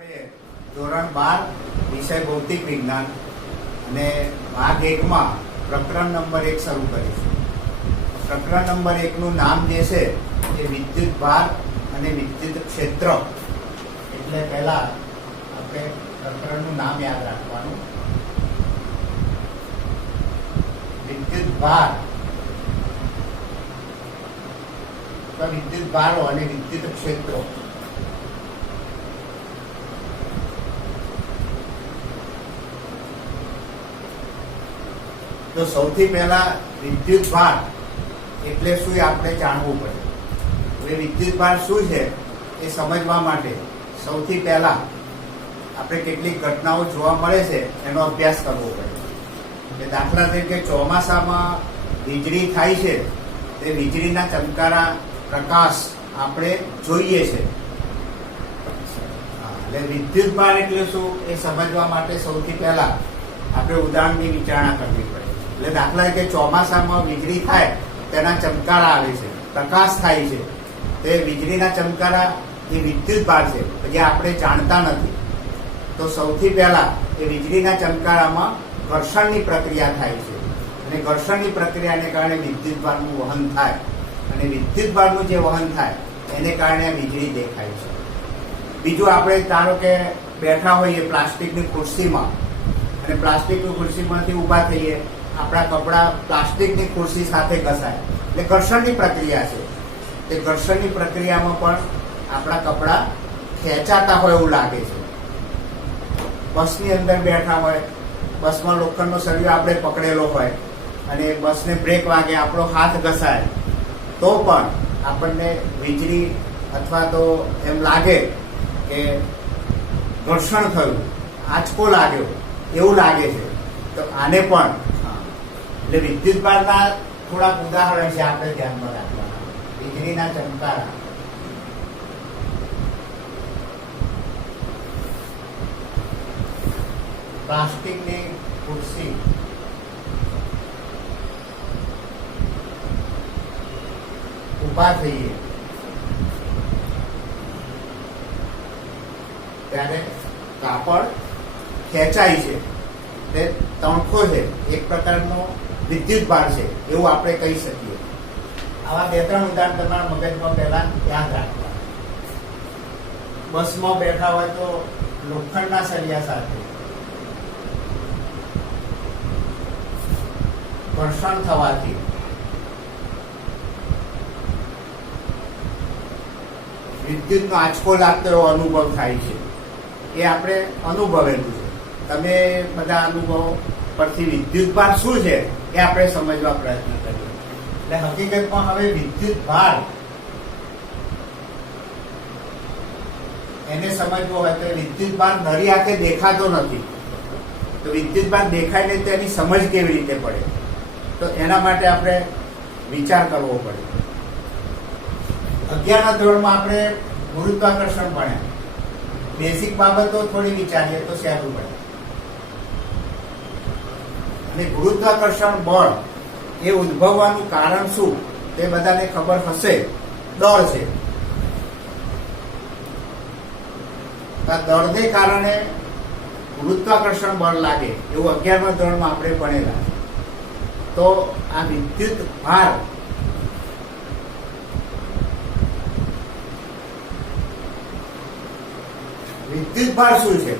આપણે ધોરણ 12 વિષય ભૌતિક વિજ્ઞાન અને ભાગ 1 માં પ્રકરણ નંબર 1 શરૂ કરીશું. પ્રકરણ નંબર 1 નું નામ જે છે એ વિદ્યુત ભાર અને વિદ્યુત ક્ષેત્ર. એટલે પહેલા આપણે પ્રકરણનું નામ યાદ રાખવાનું. વિદ્યુત ભાર, વિદ્યુત ભારો અને વિદ્યુત ક્ષેત્રો. તો સૌથી પહેલા વિદ્યુત ભાર એટલે શું એ આપણે જાણવું પડે. હવે વિદ્યુત ભાર શું છે એ સમજવા માટે સૌથી પહેલા આપણે કેટલીક ઘટનાઓ જોવા મળે છે એનો અભ્યાસ કરવો પડે. દાખલા તરીકે ચોમાસામાં વીજળી થાય છે, તે વીજળીના ચમકારા પ્રકાશ આપણે જોઈએ છે. એટલે વિદ્યુત ભાર એટલે શું એ સમજવા માટે સૌથી પહેલા આપણે ઉદાહરણની વિચારણા કરવી પડે. એટલે દાખલા તરીકે ચોમાસામાં વીજળી થાય, તેના ચમકારા આવે છે, પ્રકાશ થાય છે, તે વીજળીના ચમકારા એ વિદ્યુત ભાર છે, જે આપણે જાણતા નથી. તો સૌથી પહેલા એ વીજળીના ચમકારામાં ઘર્ષણની પ્રક્રિયા થાય છે અને ઘર્ષણની પ્રક્રિયાને કારણે વિદ્યુત ભારનું વહન થાય અને વિદ્યુત ભારનું જે વહન થાય એને કારણે વીજળી દેખાય છે. બીજું, આપણે ધારો કે બેઠા હોઈએ પ્લાસ્ટિકની ખુરશીમાં અને પ્લાસ્ટિકની ખુરશીમાંથી ઊભા થઈએ, આપણા કપડા પ્લાસ્ટિકની ખુરશી સાથે ઘસાય, એટલે ઘર્ષણની પ્રક્રિયા છે. તે ઘર્ષણની પ્રક્રિયામાં પણ આપણા કપડા ખેંચાતા હોય એવું લાગે છે. બસની અંદર બેઠા હોય, બસમાં લોખંડનો સળિયો આપણે પકડેલો હોય અને બસને બ્રેક વાગે, આપણો હાથ ઘસાય તો પણ આપણને વીજળી અથવા તો એમ લાગે કે ઘર્ષણ થયું, આંચકો લાગ્યો એવું લાગે છે. તો આને પણ એટલે વિદ્યુત ભારના થોડાક ઉદાહરણ છે આપણે ધ્યાનમાં રાખવાના. વીજળીના ચમકારા, પ્લાસ્ટિકની ખુરશી, ઊભા થઈએ ત્યારે કાપડ ખેંચાય છે, તે તણખો છે, એક પ્રકારનો વિદ્યુત ભાર છે એવું આપણે કહી શકીએ. આવા 2-3 ઉદાહરણ તમારા મગજમાં પહેલા યાદ રાખવા. બસમાં બેઠા હોય તો લોખંડના સળિયા સાથે ઘર્ષણ થવાથી વિદ્યુતનો આંચકો લાગતો એવો અનુભવ થાય છે. એ આપણે અનુભવેલું છે. તમે બધા અનુભવો પરથી વિદ્યુત ભાર શું છે એ આપણે સમજવા પ્રયત્ન કરીએ. એટલે હકીકતમાં હવે વિદ્યુત ભાર એને સમજવો હોય તો વિદ્યુત ભાર નરી આંખે દેખાતો નથી. તો વિદ્યુત ભાર દેખાય નહીં તો એની સમજ કેવી રીતે પડે? તો એના માટે આપણે વિચાર કરવો પડે. 11ના ધોરણમાં આપણે ગુરુત્વાકર્ષણ ભણ્યા. બેઝિક બાબતો થોડી વિચારીએ તો સહેલું પડે. અને ગુરુત્વાકર્ષણ બળ એ ઉદ્ભવવાનું કારણ શું તે બધાને ખબર હશે. દળ છે. આ દળને કારણે ગુરુત્વાકર્ષણ બળ લાગે એવું 11મા ધોરણમાં આપણે ભણેલા. તો આ વિદ્યુત ભાર શું છે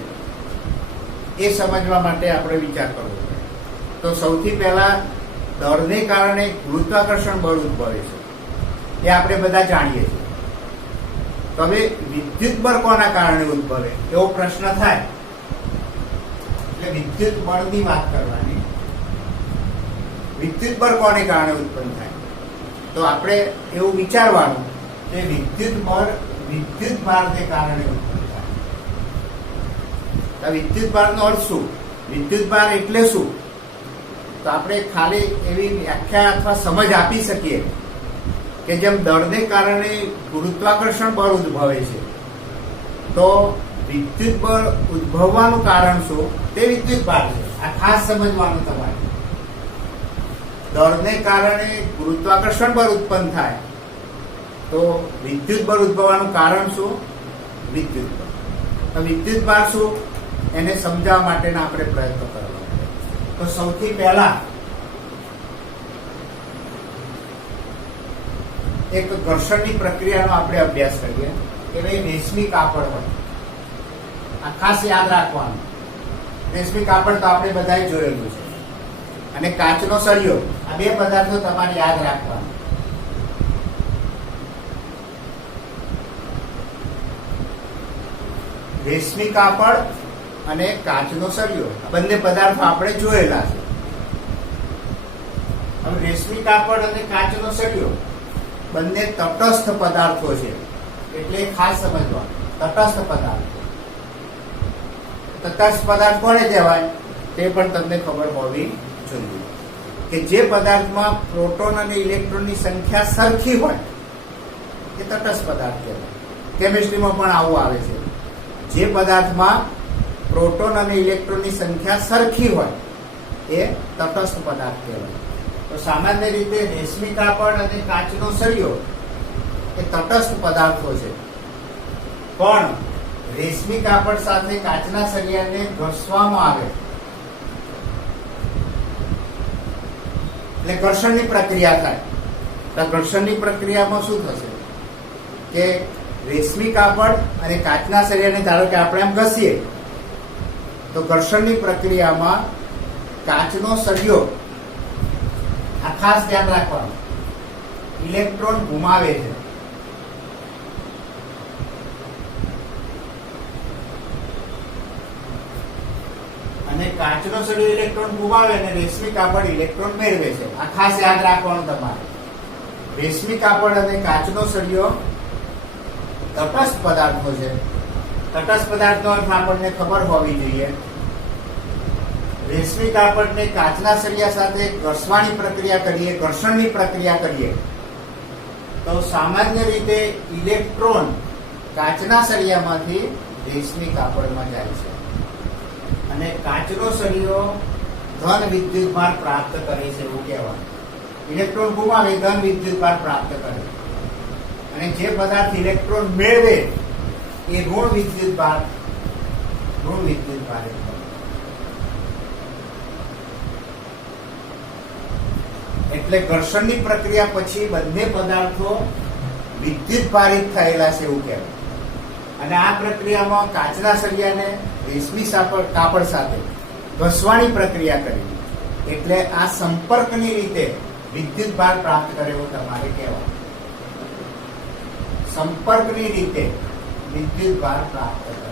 એ સમજવા માટે આપણે વિચાર કરવો પડે. તો સૌથી પહેલા દળને કારણે ગુરુત્વાકર્ષણ બળ ઉદ્ભવે છે એ આપણે બધા જાણીએ છીએ. તો હવે વિદ્યુત બળ કોના કારણે ઉદ્ભવે એવો પ્રશ્ન થાય એટલે વિદ્યુત બળની વાત કરવાની. વિદ્યુત બળ કોને કારણે ઉત્પન્ન થાય? તો આપણે એવું વિચારવાનું કે વિદ્યુત બળ વિદ્યુત ભારને કારણે ઉત્પન્ન થાય. વિદ્યુત ભારનો અર્થ શું? વિદ્યુત ભાર એટલે શું? તો આપણે ખાલી એવી વ્યાખ્યા અથવા સમજ આપી શકીએ કે જેમ દળને કારણે ગુરુત્વાકર્ષણ બળ ઉદ્ભવે છે, તો વિદ્યુત બળ ઉદ્ભવવાનું કારણ શું? તે વિદ્યુત ભાર છે. આ ખાસ સમજવાનું તમારે. દળને કારણે ગુરુત્વાકર્ષણ બળ ઉત્પન્ન થાય તો વિદ્યુત બળ ઉદ્ભવવાનું કારણ શું? વિદ્યુત બળ. વિદ્યુત ભાર શું એને સમજાવવા માટેના આપણે પ્રયત્નો કરવા. તો સૌથી પહેલા એક ઘર્ષણની પ્રક્રિયાનો આપણે અભ્યાસ કરીએ કે ભાઈ રેશમી કાપડ હોય, આ ખાસ યાદ રાખવાનું. રેશમી કાપડ તો આપણે બધાએ જોયેલું છે, અને કાચનો સળિયો, આ બે પદાર્થો તમારે યાદ રાખવાના. રેશમી કાપડ અને કાચનો સળિયો, બંને પદાર્થો આપણે જોયેલા છે. હવે રેશમી કાપડ અને કાચનો સળિયો બંને તટસ્થ પદાર્થો છે, એટલે ખાસ સમજવાનું. તટસ્થ પદાર્થો, તટસ્થ પદાર્થ કોને કહેવાય તે પણ તમને ખબર હોવી જોઈએ કે જે પદાર્થમાં પ્રોટોન અને ઇલેક્ટ્રોનની સંખ્યા સરખી હોય એ તટસ્થ પદાર્થ કહેવાય. કેમિસ્ટ્રીમાં પણ આવું આવે છે. જે પદાર્થમાં પ્રોટોન અને ઇલેક્ટ્રોનની સંખ્યા સરખી હોય એ તટસ્થ પદાર્થ કહેવાય. તો સામાન્ય રીતે રેશમી કાપડ અને કાચનો સળિયો એ તટસ્થ પદાર્થો છે, પણ રેશમી કાપડ સાથે કાચના સળિયાને ઘસવામાં આવે એટલે ઘર્ષણની પ્રક્રિયા થાય. તો ઘર્ષણની પ્રક્રિયામાં શું થશે કે રેશમી કાપડ અને કાચના સળિયાને ધારો કે આપણે આમ ઘસીએ તો ઘર્ષણની પ્રક્રિયામાં કાચનો સળિયો, આ ખાસ ધ્યાન રાખવાનું, ઇલેક્ટ્રોન ગુમાવે છે. અને કાચનો સળિયો ઇલેક્ટ્રોન ગુમાવે અને રેશમી કાપડ ઇલેક્ટ્રોન મેળવે છે. આ ખાસ યાદ રાખવાનું તમારે. રેશમી કાપડ અને કાચનો સળિયો તટસ્થ પદાર્થો છે. તટસ્થ પદાર્થનો અર્થ આપણને ખબર હોવી જોઈએ. રેશમી કાપડને કાચના સળિયા સાથે ઘસવાની પ્રક્રિયા કરીએ, ઘર્ષણની પ્રક્રિયા કરીએ તો સામાન્ય રીતે ઇલેક્ટ્રોન કાચના સળિયામાંથી રેશમી કાપડમાં જાય છે, અને કાચનો સળિયો ધન વિદ્યુતભાર પ્રાપ્ત કરે છે એવું કહેવાય. ઇલેક્ટ્રોન ગુમાવે ધન વિદ્યુતભાર પ્રાપ્ત કરે, અને જે પદાર્થ ઇલેક્ટ્રોન મેળવે એ ઋણ વિદ્યુતભાર એટલે ઘર્ષણની પ્રક્રિયા પછી બંને પદાર્થો વિદ્યુત ભારિત થયેલા છે એવું કહેવાય. અને આ પ્રક્રિયામાં કાચના સળિયાને રેશમી કાપડ સાથે ઘસવાની પ્રક્રિયા કરી, એટલે આ સંપર્કની રીતે વિદ્યુત ભાર પ્રાપ્ત કરે એવું તમારે કહેવાય. સંપર્કની રીતે વિદ્યુત ભાર પ્રાપ્ત કરે.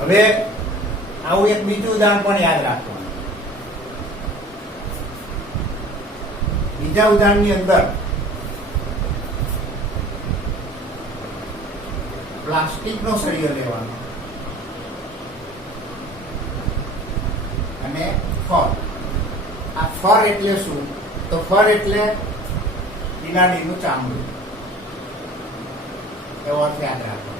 હવે આવું એક બીજું ઉદાહરણ પણ યાદ રાખવાનું. બીજા ઉદાહરણની અંદર પ્લાસ્ટિકનો સળિયો લેવાનો અને ફર. આ ફર એટલે શું? તો ફર એટલે બિલાડીનું ચામડું, એવો અર્થ યાદ રાખો.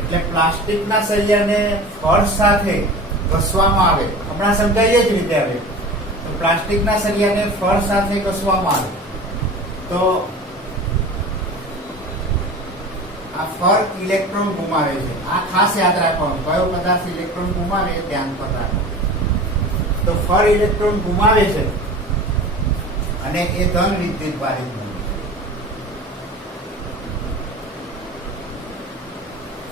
એટલે પ્લાસ્ટિકના સળિયાને ફર સાથે ઘસવામાં આવે. હમણાં સમજાય જ રીતે. હવે તો પ્લાસ્ટિકના સળિયાને ફર સાથે ઘસવામાં આવે તો આ ફર ઇલેક્ટ્રોન ગુમાવે છે. આ ખાસ યાદ રાખવાનું, કયો પદાર્થ ઇલેક્ટ્રોન ગુમાવે એ ધ્યાન પર રાખો. તો ફર ઇલેક્ટ્રોન ગુમાવે છે અને એ ધન વિદ્યુત ભારિત બને છે,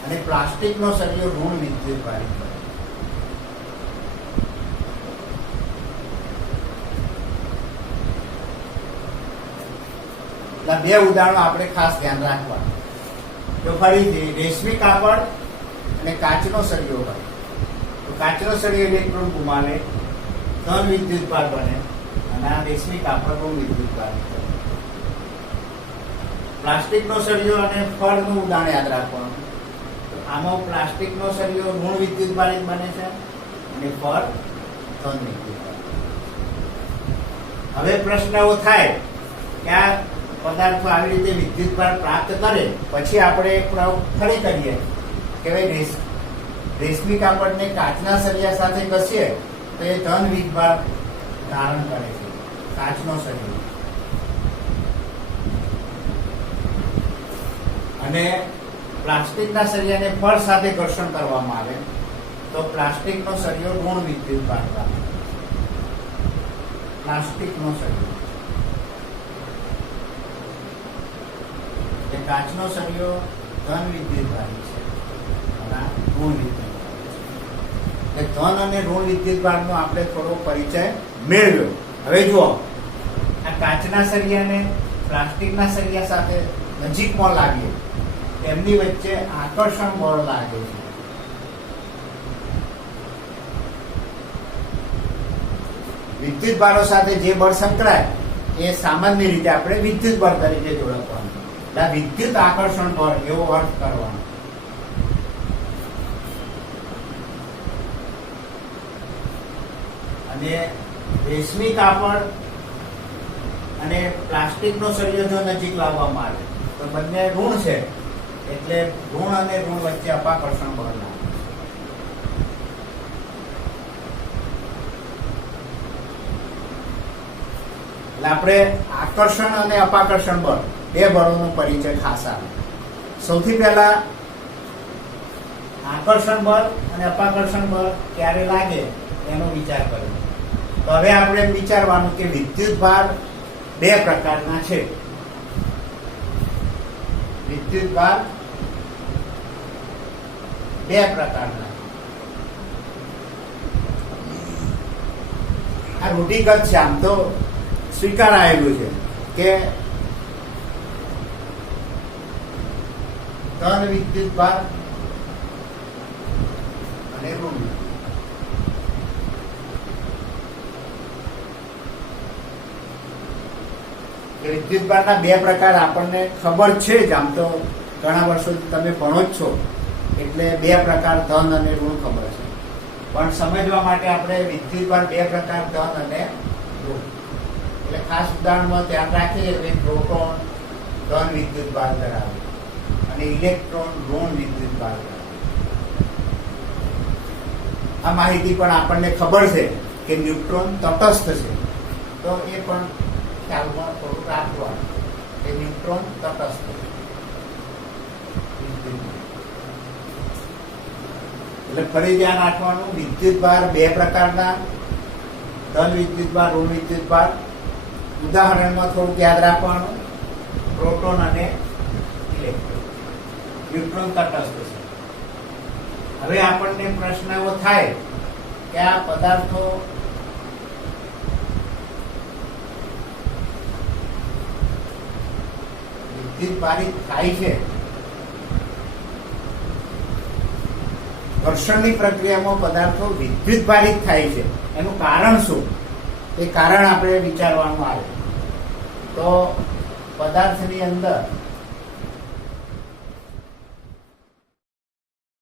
અને પ્લાસ્ટિકનો સળિયો ઋણ વિદ્યુત ભારિત બને. બે ઉદાહરણો આપણે ખાસ ધ્યાન રાખવા. તો ફરીથી રેશમી કાપડ અને કાચનો સળિયો હોય તો કાચનો સળિયો ઇલેક્ટ્રોન ગુમાવે, ધન વિદ્યુત ભાર બને, અને આ રેશમી કાપડ ઋણ વિદ્યુત ભાર બને. પ્લાસ્ટિકનો સળિયો અને ફળનું ઉદાહરણ યાદ રાખવાનું. તો આમાં પ્લાસ્ટિકનો સળિયો ઋણ વિદ્યુત ભારિત બને છે અને ફળ ધન વિદ્યુત ભારિત. હવે પ્રશ્ન એવો થાય કે આ પદાર્થો આવી રીતે વિદ્યુત ભાર પ્રાપ્ત કરે પછી આપણે એક પ્રયોગ ફરી કરીએ કે ભાઈ રેશમી કાપડને કાચના સળિયા સાથે ઘસીએ તો એ ધન વિદ્યુત ભાર ધારણ કરે છે, કાચનો સળિયો. અને પ્લાસ્ટિકના સળિયાને બળ સાથે ઘર્ષણ કરવામાં આવે તો પ્લાસ્ટિકનો સળિયો ઋણ વિદ્યુત ભાર ધરાવે. પ્લાસ્ટિકનો સળિયો, કાચનો સળિયો ધન વિદ્યુત ભારી છે અને ઋણ વિદ્યુત ભારી છે. ધન અને ઋણ વિદ્યુત ભારનો આપણે થોડો પરિચય મેળવ્યો. હવે જુઓ, આ કાચના સળિયાને પ્લાસ્ટિકના સળિયા સાથે નજીકમાં લાવીએ, એમની વચ્ચે આકર્ષણ બળ લાગે છે. વિદ્યુત ભારો સાથે જે બળ સંકળાય એ સામાન્ય રીતે આપણે વિદ્યુત બળ તરીકે ઓળખવાનું. વિદ્યુત આકર્ષણ બળ એવો અર્થ કરવાનો. અને રેશમી કાપડ અને પ્લાસ્ટિકનો સળિયો જો નજીક લાવવામાં આવે તો બંને ઋણ છે, એટલે ઋણ અને ઋણ વચ્ચે અપાકર્ષણ બળ લાગે. એટલે આપણે આકર્ષણ અને અપાકર્ષણ બળ બે બળોનો પરિચય ખાસ આવે. સૌથી પહેલા આકર્ષણ બળ અને અપાકર્ષણ બળ ક્યારે લાગે એનો વિચાર કર્યો. તો હવે આપણે એમ વિચારવાનું કે વિદ્યુત ભાર બે પ્રકારના છે. વિદ્યુત ભાર બે પ્રકારના. આ રૂઢિગત છે, આમ તો સ્વીકારાયેલું છે કે ધન વિદ્યુત ભાર અને ઋણ. વિદ્યુત ભારના બે પ્રકાર આપણને ખબર છે જ, આમ તો ઘણા વર્ષોથી તમે ભણો જ છો એટલે બે પ્રકાર ધન અને ઋણ ખબર છે. પણ સમજવા માટે આપણે વિદ્યુત ભાર બે પ્રકાર ધન અને ઋણ, એટલે ખાસ ઉદાહરણમાં ધ્યાન રાખીએ કે પ્રોટોન ધન વિદ્યુત ભાર ધરાવે અને ઇલેક્ટ્રોન ઋણ વિદ્યુત ભાર ધરાવે. આ માહિતી પણ આપણને ખબર છે કે ન્યુટ્રોન તટસ્થ છે, તો એ પણ ખ્યાલમાં થોડું રાખવાનું કે ન્યુટ્રોન તટસ્થ છે. એટલે ફરી ધ્યાન રાખવાનું, વિદ્યુત ભાર બે પ્રકારના, ધન વિદ્યુત ભાર ઋણ વિદ્યુત ભાર. ઉદાહરણમાં થોડુંક યાદ રાખવાનું, પ્રોટોન અને ઇલેક્ટ્રોન. ન્યુટ્રોન તટસ્થ છે. હવે આપણને પ્રશ્ન એવો થાય કે આ પદાર્થો વિદ્યુત ભારિત થાય છે, ઘર્ષણની પ્રક્રિયામાં પદાર્થો વિદ્યુત ભારિત થાય છે, એનું કારણ શું? એ કારણ આપણે વિચારવાનું આવે તો પદાર્થની અંદર